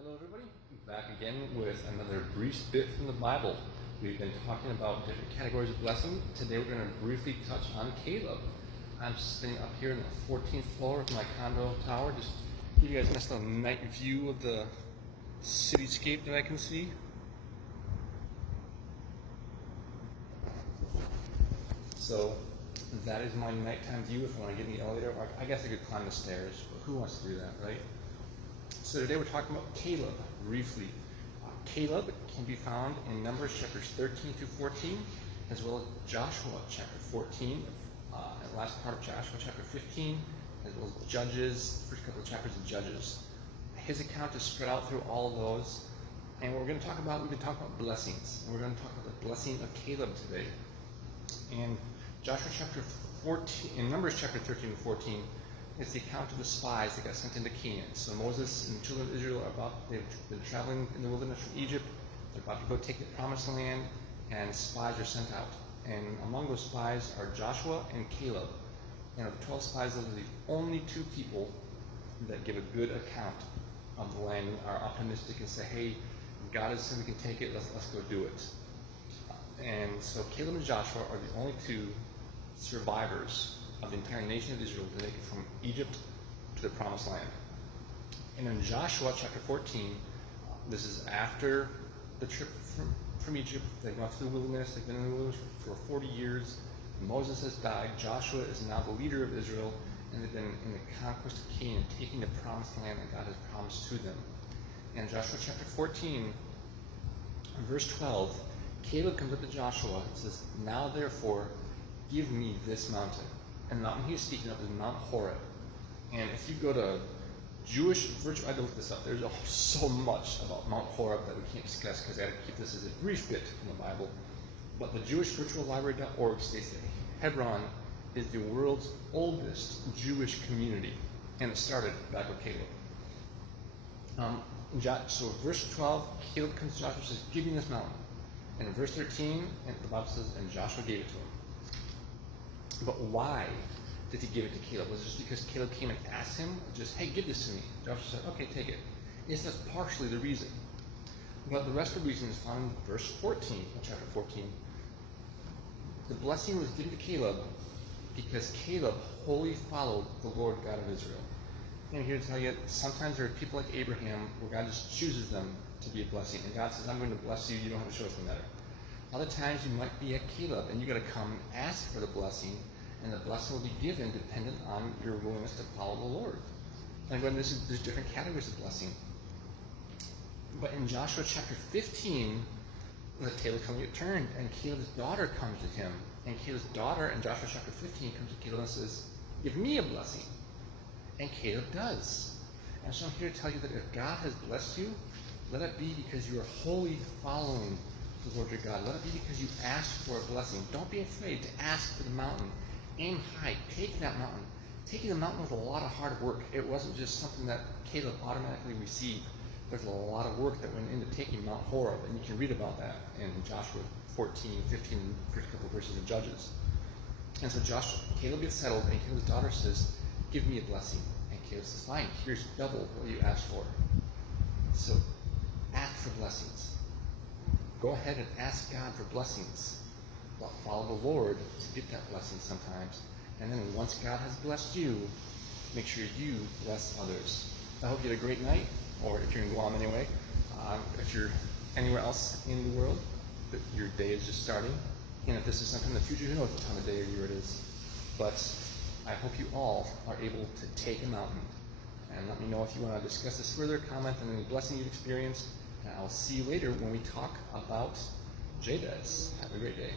Hello everybody, back again with another brief bit from the Bible. We've been talking about different categories of blessing. Today we're going to briefly touch on Caleb. I'm sitting up here in the 14th floor of my condo tower, just to give you guys a nice little night view of the cityscape that I can see. So that is my nighttime view if I want to get in the elevator. I guess I could climb the stairs, but who wants to do that, right? So today we're talking about Caleb, briefly. Caleb can be found in Numbers chapters 13 through 14, as well as Joshua chapter 14, and the last part of Joshua chapter 15, as well as Judges, first couple of chapters of Judges. His account is spread out through all of those, and we've been talking about blessings, and we're going to talk about the blessing of Caleb today. In Joshua chapter 14, in Numbers chapter 13 and 14, it's the account of the spies that got sent into Canaan. So Moses and the children of Israel they've been traveling in the wilderness from Egypt. They're about to go take the promised land, and spies are sent out. And among those spies are Joshua and Caleb. And of the 12 spies, those are the only two people that give a good account of the land, and are optimistic and say, hey, God has said we can take it, let's go do it. And so Caleb and Joshua are the only two survivors of the entire nation of Israel to make it from Egypt to the promised land. And in Joshua chapter 14, this is after the trip from Egypt. They've gone through the wilderness. They've been in the wilderness for 40 years. Moses has died. Joshua is now the leader of Israel, and they've been in the conquest of Canaan, taking the promised land that God has promised to them. In Joshua chapter 14, verse 12, Caleb comes up to Joshua and says, "Now therefore, give me this mountain." And the mountain he's speaking of is Mount Horeb. And if you go to Jewish virtual, I had to look this up. There's so much about Mount Horeb that we can't discuss because I had to keep this as a brief bit from the Bible. But the JewishVirtualLibrary.org states that Hebron is the world's oldest Jewish community, and it started back with Caleb. So verse 12, Caleb comes to Joshua and says, "Give me this mountain." And in verse 13, the Bible says, "And Joshua gave it to him." But why did he give it to Caleb? Was it just because Caleb came and asked him, just, "Hey, give this to me"? Joshua said, "Okay, take it." Yes, that's partially the reason. But the rest of the reason is found in verse 14, chapter 14. The blessing was given to Caleb because Caleb wholly followed the Lord God of Israel. And I'm here to tell you, sometimes there are people like Abraham where God just chooses them to be a blessing. And God says, "I'm going to bless you, you don't have to show us the matter." Other times you might be like Caleb, and you got to come and ask for the blessing, and the blessing will be given dependent on your willingness to follow the Lord. And again, there's different categories of blessing. But in Joshua chapter 15, the table comes to turn, and Caleb's daughter comes to him. And Caleb's daughter in Joshua chapter 15 comes to Caleb and says, "Give me a blessing." And Caleb does. And so I'm here to tell you that if God has blessed you, let it be because you are wholly following the Lord your God. Let it be because you asked for a blessing. Don't be afraid to ask for the mountain. Aim high. Take that mountain. Taking the mountain was a lot of hard work. It wasn't just something that Caleb automatically received. There's a lot of work that went into taking Mount Horeb, and you can read about that in Joshua 14, 15, and first couple of verses of Judges. And so Caleb gets settled, and Caleb's daughter says, "Give me a blessing." And Caleb says, "Fine, here's double what you asked for." So ask for blessings. Go ahead and ask God for blessings, but follow the Lord to get that blessing sometimes. And then once God has blessed you, make sure you bless others. I hope you had a great night, or if you're in Guam anyway, if you're anywhere else in the world, that your day is just starting. And if this is sometime in the future, who knows what time of day or year it is. But I hope you all are able to take a mountain. And let me know if you want to discuss this further, comment on any blessing you've experienced. And I'll see you later when we talk about Jabez. Have a great day.